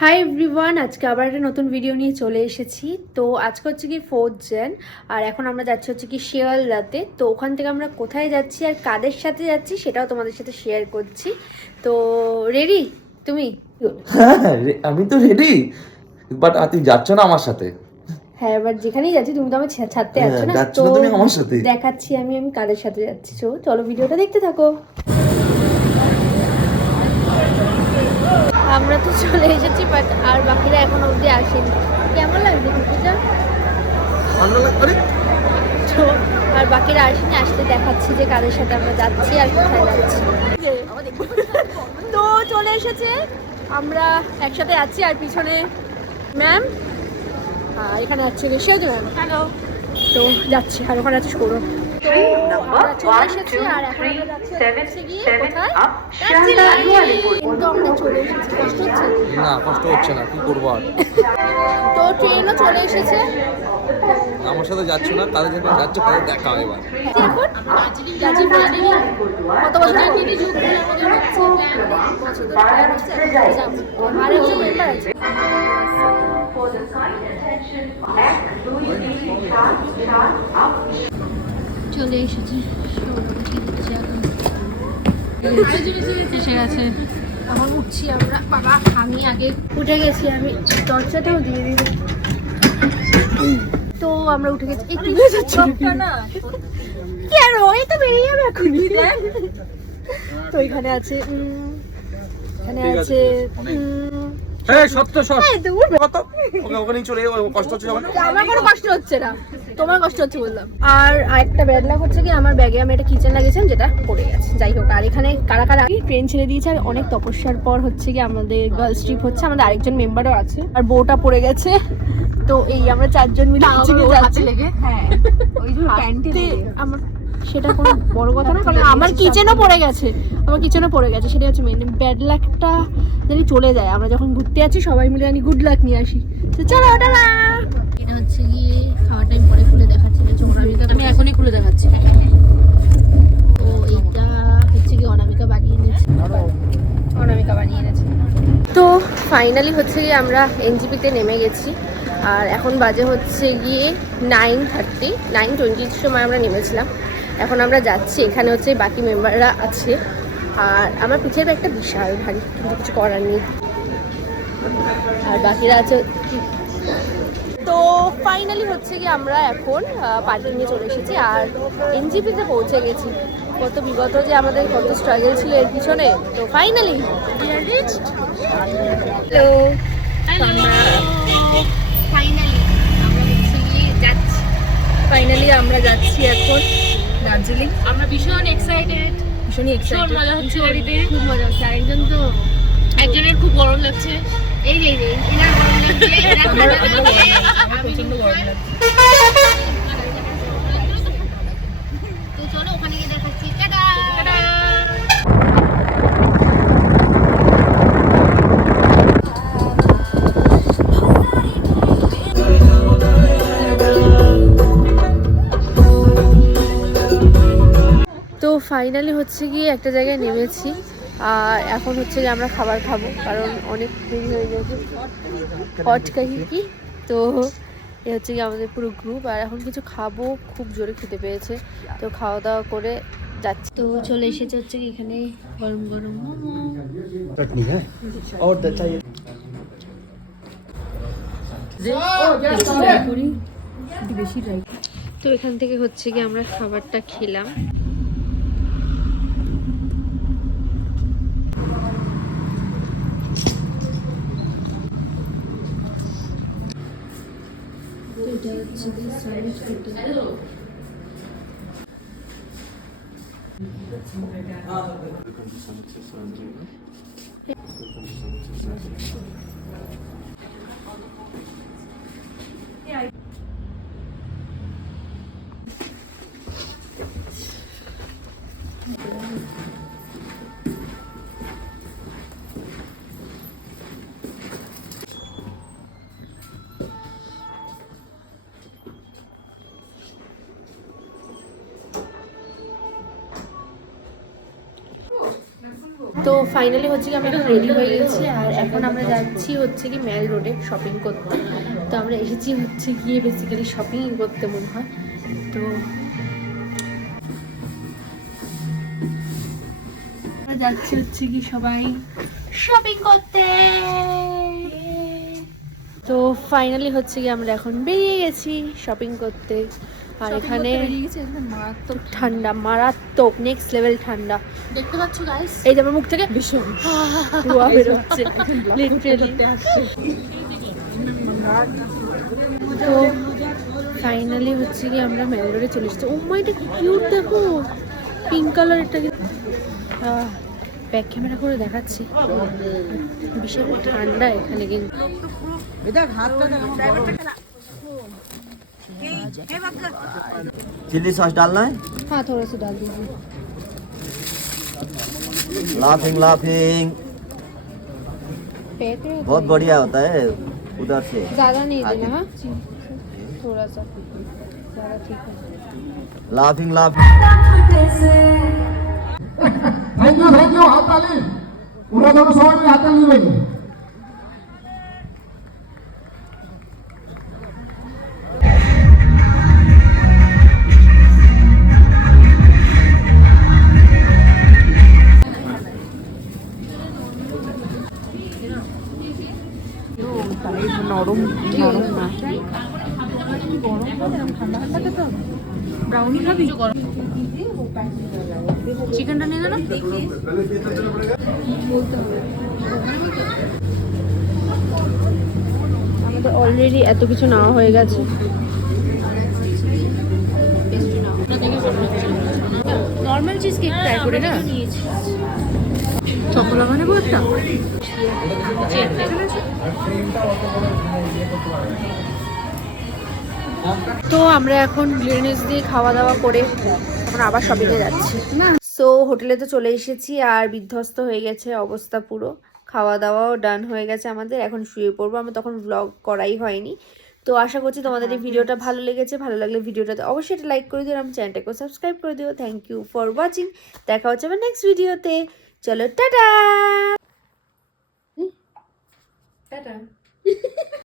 Hi everyone, আজকে আবার একটা নতুন ভিডিও নিয়ে চলে এসেছি। তো আজকে হচ্ছে কি 4th জন, আর এখন আমরা যাচ্ছি হচ্ছে কি শিয়ালদাতে। তো ওখান থেকে আমরা কোথায় যাচ্ছি আর কাদের সাথে যাচ্ছি সেটাও তোমাদের সাথে শেয়ার করছি। তো রেডি তুমি? হ্যাঁ, আমি তো রেডি, বাট তুই যাচ্ছ না আমার সাথে। হ্যাঁ, এবার যেখানেই যাচ্ছি তুমি তো আমার ছাড়তে যাচ্ছ না। যাচ্ছ তো না তুমি আমার সাথে। দেখাচ্ছি আমি কাদের সাথে যাচ্ছি। চলো ভিডিওটা দেখতে থাকো। আমরা তো চলে এসেছি, বাট আর বাকিরা এখন অবধি আসেনি। কেমন লাগছে পূজা? ভালো লাগবে। তো আর বাকিরা আসেনি, আসতে দেখাচ্ছি যে কাদের সাথে আমরা যাচ্ছি আর কোথায় যাচ্ছি। তো চলে এসেছে, আমরা একসাথে যাচ্ছি। আর পিছনে ম্যাম, আর এখানে যাচ্ছে ঋষিজ ম্যাম। হ্যালো। তো যাচ্ছি, আর ওখানে যাচ্ছি সৌরভ। তো আমরা চলে এসেছি, আর এখন আমরা যাচ্ছি হচ্ছে গিয়ে কোথায়? কিন্তু আমরা চলে এসেছি, কষ্ট হচ্ছে না, কষ্ট হচ্ছে না, কি করবো আর। তো ট্রেনও চলে এসেছে। আমার সাথে যাচ্ছ না, তাদের যখন যাচ্ছ তাদের দেখা হয় এবার। এখন কত বছর আরেকজন মেম্বার আছে। চলে এসেছি, এসে গেছে। এখন উঠছি আমরা। বাবা, আমি আগে উঠে গেছি, আমি দরজাটাও দিয়ে দিই। তো আমরা উঠে গেছি। একটু না কি আর ওই তো বেরিয়ে যাবে এখনই। তো এখানে আছে এখানে আছে ওখানেই চলে কষ্ট হচ্ছে। আমার কোনো কষ্ট হচ্ছে না, তোমার কষ্ট হচ্ছে বললাম। আর আরেকটা ব্যাড লাগ হচ্ছে কি, আমার ব্যাগে আমি একটা কিচেন লাগিয়েছিলাম যেটা পড়ে গেছে। যাই হোক, আর এখানে কারা কারা ট্রেন ছেড়ে দিয়েছে, আর অনেক তপস্যার পর হচ্ছে কি আমাদের গার্লস ট্রিপ হচ্ছে। আমাদের আরেকজন মেম্বারও আছে, আর বউটা পড়ে গেছে। তো এই আমরা চারজন মিলে যাচ্ছি। হ্যাঁ, ওই যে ক্যান্টিনে আমার সেটা কোনো বড় কথা না, কারণ আমার কিচেনও পড়ে গেছে। সেটা হচ্ছে মেন ব্যাড লাকটা যদি চলে যায়। আমরা যখন ঘুরতে যাচ্ছি সবাই মিলে জানি গুড লাক নিয়ে আসি। তো চলো টাটা। এটা হচ্ছে গিয়ে খাওয়ার টাইম পরে খুলে দেখাচ্ছি, আমি এখনই খুলে দেখাচ্ছি। ও এইটা হচ্ছে গিয়ে অনামিকা বানিয়ে এনেছে। তো ফাইনালি হচ্ছে গিয়ে আমরা এনজিপিতে নেমে গেছি, আর এখন বাজে হচ্ছে গিয়ে 9:20 সময় আমরা নেমেছিলাম। এখন আমরা যাচ্ছি, এখানে হচ্ছে বাকি মেম্বাররা আছে। আর আমার পিঠের ব্যাগটা বিশাল ভারী, কিন্তু কিছু করার নেই। আর বাকিরা আছে। তো ফাইনালি হচ্ছে কি আমরা এখন পার্কিংয়ে চলে এসেছি, আর এনজিপিতে পৌঁছে গেছি। বিগত যে আমাদের কত স্ট্রাগল ছিল এর পিছনে। তো ফাইনালি আমরা যাচ্ছি এখন দার্জিলিং। আমরা ভীষণ এক্সাইটেড, মজা হচ্ছে গাড়িতে, খুব মজা হচ্ছে। আরেকজন তো একজনের খুব গরম লাগছে। এই যে এনার গরম লাগছে, প্রচন্ড গরম লাগছে। তো চলো ওখানে গিয়ে দেখাচ্ছি। টাটা। তো ফাইনালি হচ্ছে গিয়ে একটা জায়গায় নেমেছি, আর এখন হচ্ছে গিয়ে আমরা খাবার খাবো, কারণ অনেক দেরি হয়ে গেছে। হট কাহিকি। তো এ হচ্ছে গিয়ে আমাদের পুরো গ্রুপ, আর এখন কিছু খাবো, খুব জোরে খেতে পেয়েছে। তো খাওয়া দাওয়া করে যাচ্ছি। তো চলে এসেছে হচ্ছে কি এখানে গরম গরম মোমো। তো এখান থেকে হচ্ছে কি আমরা খাবারটা খেলাম। এটা হচ্ছে কি সার্ভিস করতে তো ফাইনালি হচ্ছে কি আমরা এখন রেডি হয়ে গেছি আর এখন আমরা যাচ্ছি হচ্ছে কি ম্যাল রোডে শপিং করতে। তো আমরা এসেছি হচ্ছে গিয়ে বেসিক্যালি শপিং করতে মনে হয়। তো আমরা যাচ্ছি হচ্ছে কি সবাই শপিং করতে। তো ফাইনালি হচ্ছে কি আমরা এখন বেরিয়ে গেছি শপিং করতে। আর এখানে মারাত্মক ঠান্ডা, মারাত্মক নেক্সট লেভেল ঠান্ডা দেখতে পাচ্ছ গাইস। এই যে আমার মুখ থেকে ভীষণ ধোঁয়া বেরোচ্ছে লিটারালি। তো ফাইনালি হচ্ছে কি আমরা মেল রোডে চলে এসেছি। ও মাই, এটা কিউট দেখো, পিঙ্ক কালার। এটা ব্যাক ক্যামেরা করে দেখাচ্ছি, বিশাল ঠান্ডা এখানে কিন্তু। चिल्ली सॉस डालना है। हाँ थोड़ा सा डाल दीजिए। लाफिंग लाफिंग पैक है बहुत बढ़िया होता है उधर से। ज़्यादा नहीं देना, हाँ थोड़ा सा ज़्यादा ठीक है। लाफिंग लाफिंग थैंक यू हाथ ताली पूरा दोनों सवाल में हाथ ताली देंगे। নরম নরম না, ব্রাউনি খাবি? চিকেনটা নিয়ে না আমাদের অলরেডি এত কিছু নেওয়া হয়ে গেছে। নর্মাল চিজ কেক ট্রাই করে না, চকো লাগানো একটা। তো আমরা এখন গ্লিনেস দিয়ে খাওয়া দাওয়া করে এখন আবার শপিংয়ে যাচ্ছি না। সো হোটেলে তো চলে এসেছি আর বিধ্বস্ত হয়ে গেছে অবস্থা পুরো। খাওয়া দাওয়াও ডান হয়ে গেছে আমাদের, এখন শুয়ে পড়বো। আমরা তখন ব্লগ করাই হয়নি। তো আশা করছি তোমাদের এই ভিডিওটা ভালো লেগেছে। ভালো লাগলে ভিডিওটাতে অবশ্যই একটা লাইক করে দিও, আমার চ্যানেলটাকে সাবস্ক্রাইব করে দিও। Thank you for watching. দেখা হচ্ছে আবার নেক্সট ভিডিওতে। চলো টাটা টাটা।